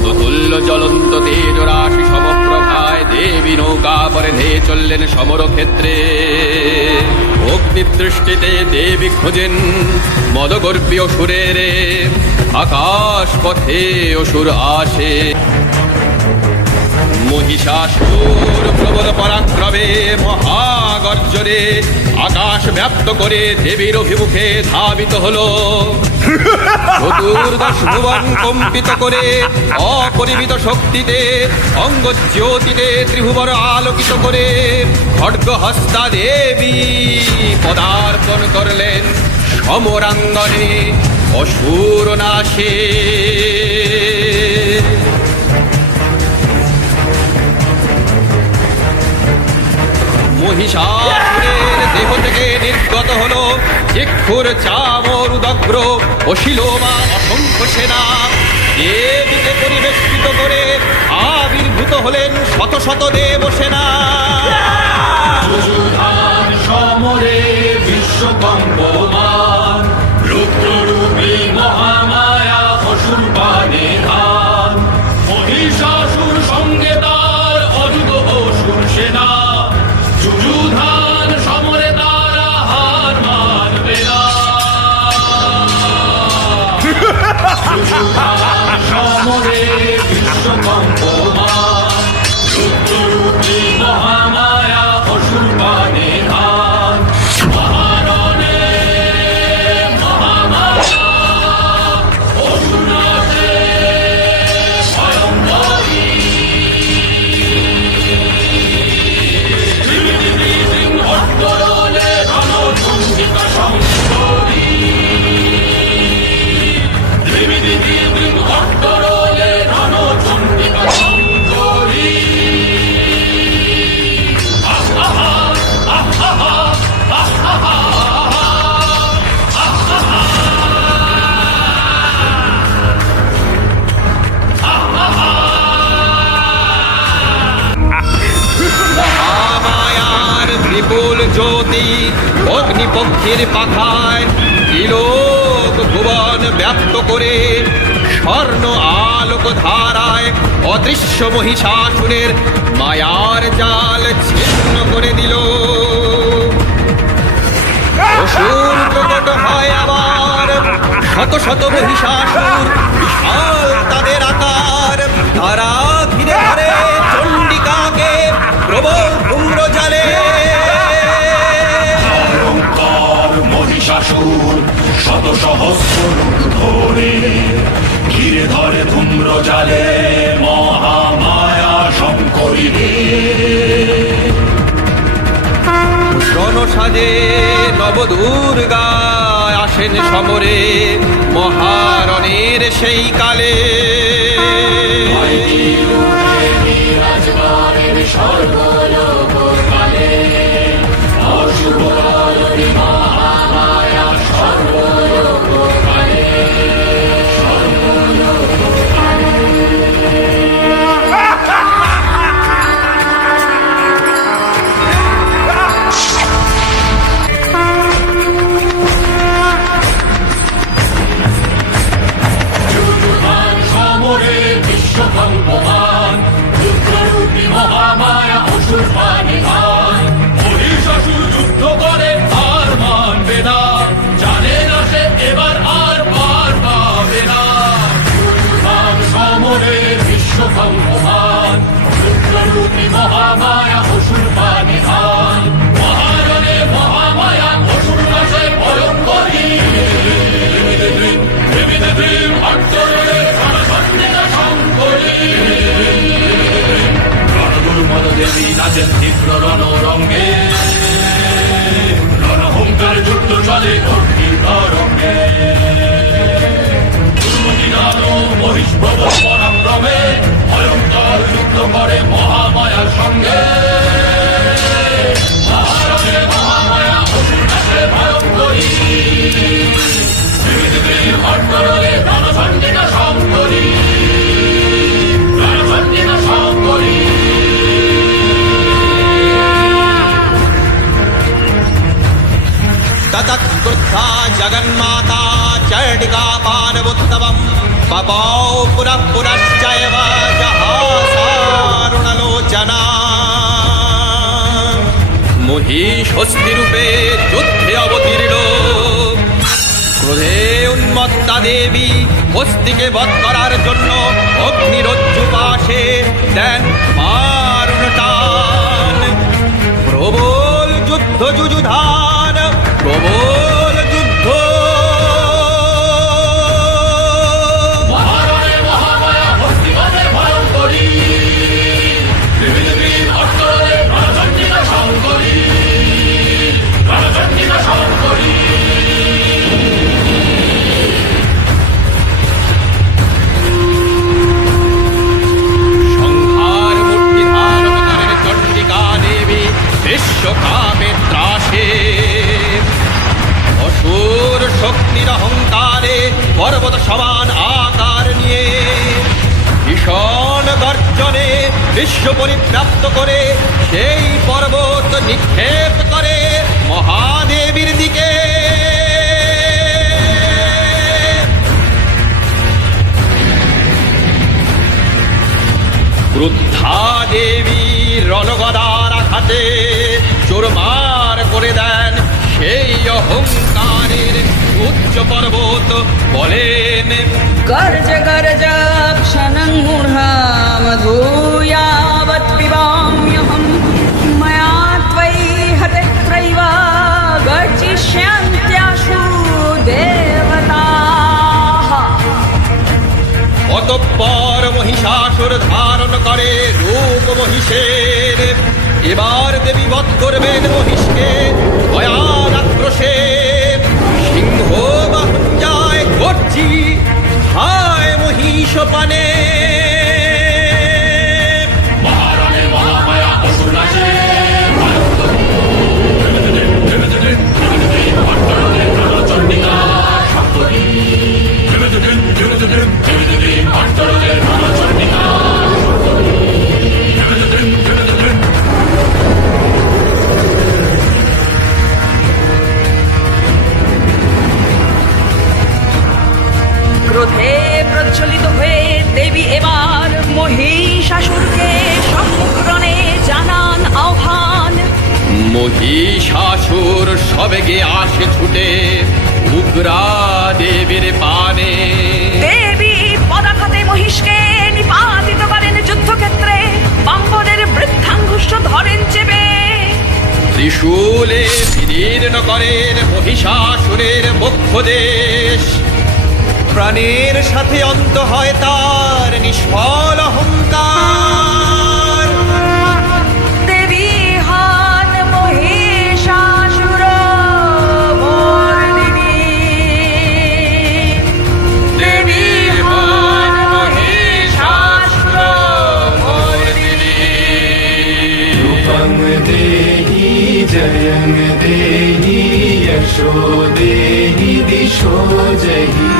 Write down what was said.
তুল্য জ্বলন্ত তেজ রাশি সমপ্রভায় দেবী নৌকা পরে ধেয়ে চললেন সমরক্ষেত্রে। অগ্নিদৃষ্টিতে দেবী খোঁজেন মদগর্বী অসুরের, আকাশ পথে অসুর আসে। মহিষাসুর প্রবল পরাক্রমে মহাগর্জনে আকাশ ব্যাপ্ত করে দেবীর অভিমুখে ধাবিত হলো। চতুর্দশ ভুবন কম্পিত করে অপরিমিত শক্তিতে অঙ্গজ্যোতিতে ত্রিভুবন আলোকিত করে খড়্গহস্তা দেবী পদার্পণ করলেন সমরাঙ্গনে অসুর নাশে। মহিষাসুরের দেহ থেকে নির্গত হলো চিক্ষুর চামর উদগ্র অশিলোমা অসংখ্য সেনা। দেবীকে পরিবেষ্টিত করে আবির্ভূত হলেন শত শত দেব সেনা। সমরে বিশ্বকম্পমান রুদ্ররূপী মহামায়া অসুর পানে ধান। মহিষাসুর সঙ্গে তার অযুত অসুর সেনা। যুযুধান সমরে তারা হার মানবে না। যুযুধান সমরে বিশ্বকম্পমান রুদ্ররূপী মহামায়া অসুর পানে ধান। মহারণে মহামায়া অসুর নাশে ভয়ঙ্করী। অট্টরলে রণচণ্ডিকা সংকরী। অট্টরলে রণচণ্ডিকা সংকরী। মহামায়ার বিপুল জ্যোতি অগ্নিপক্ষের পাখায় ত্রিলোক ভুবন ব্যাপ্ত করে স্বর্ণ আলোক ধারায় অদৃশ্য মহিষাসুরের মায়ার জাল ছিন্ন করে দিল। অসুর প্রকট হয় আবার শত শত মহিষাসুর, বিশাল তাদের আকার। তারা ঘিরে ধরে চণ্ডিকাকে প্রবল ধূম্র জালে। ভয়ঙ্কর মহিষাসুর শত সহস্র রূপ ধরে ঘিরে ধরে ধূম্র জালে মহামায়া শঙ্করী। রণসাজে নবদুর্গা আসেন সমরে মহারণের সেই কালে। সর্বলোককালে অশুভ মহামায়া সর্বলোককালে। যুযুধান সমরে বিশ্বকম্পমান রুদ্ররূপী মহামায়া অসুর পানে ধান। মহিষাসুর যুদ্ধ করে আর মানবে না, জানে না সে এবার আর পার পাবে না। যুযুধান সমরে বিশ্বকম্পমান রুদ্ররূপী মহামায়া অসুর পানে ধান। মহারণে মহামায়া অসুর নাশে ভয়ঙ্করী। অট্টরলে রণচণ্ডিকা সংকরী। রণদুর্মদ দেবী নাচেন তীব্র রণরঙ্গে। রণহুঙ্কার যুদ্ধ চলে অগ্নির তরঙ্গে। দুর্মতিনানো মহিষ প্রবল পরাক্রমে ভয়ঙ্কর যুদ্ধ করে মহামায়ার সঙ্গে। মহারণে মহামায়া অসুর নাশে ভয়ঙ্করী। অট্টরলে রণচণ্ডিকা সংকরী। রণচণ্ডিকা সংকরী। ततत्कृता जगन्माता चण्डिका पार्वतोत्तमं पपौ पुनः पुनश्चैव মহিষস্তি রূপে যুদ্ধে অবতীর্ণ। ক্রোধে উন্মত্তা দেবী হস্তিকে বধ করার জন্য অগ্নিরজ্জু পাশে দেন মারণ টান। প্রবল যুদ্ধ যুযুধান, প্রবল যুদ্ধ। মহারণে মহামায়া হস্তিবাদে ভয়ঙ্করী, পৃথিবী ভট্টরে প্রাণচণ্ডিকা শঙ্করী, প্রাণচণ্ডিকা শঙ্করী। সংহার মূর্তি ধারণ করেন চণ্ডিকা দেবী বিশ্বকাপে ত্রাসে। অসুর শক্তির অহংকারে পর্বত সমান আকার নিয়ে ভীষণ গর্জনে বিশ্ব পরিব্যাপ্ত করে সেই পর্বত নিক্ষেপ করে মহাদেবীর দিকে। ক্রুদ্ধা দেবী রণগদার আঘাতে চোরমার করে দেন সেই অহংকারের উচ্চ পর্বত। বলেন गर्ज गर्ज क्षणं मूढामधूयावत् पिबाम्यहं मया त्वयि हतत्रैव गर्जिष्यन्त्याशु देवताः। অতঃপর মহিষাসুর ধারণ করে রূপ মহিষের। এবার দেবী বধ করবেন মহিষকে ভয়াল আক্রোশে। সিংহ বাহন যায় গর্জি, হায় মহিষ পানে। মহারণে মহামায়া অসুর নাশে ভয়ঙ্করী, পৃথিবী ভট্টরে প্রাণচণ্ডিকা শঙ্করী, পৃথিবী ভট্টরে প্রাণচণ্ডিকা শঙ্করী। ক্রোধে প্রজ্বলিত হয়ে দেবী এবার মহিষাসুরকে সম্মুখরণে জানান আহ্বান। মহিষাসুর সবেগে আসে ছুটে উগ্রা দেবীর পানে। দেবী পদাঘাতে মহিষকে নিপাতিত করেন যুদ্ধক্ষেত্রে, বাম্বরের বৃদ্ধাঙ্গুষ্ঠ ধরেন চেপে। ত্রিশূলে বিদীর্ণ করেন মহিষাসুরের বক্ষদেশ। প্রাণের সাথে অন্ত হয় তার নিষ্ফল অহংকার। দেবী হন মহিষাসুর মর্দিনী, দেবী হন মহিষাসুর মর্দিনী। रूपं देहि जयं देहि यशो देहि दिशो जहि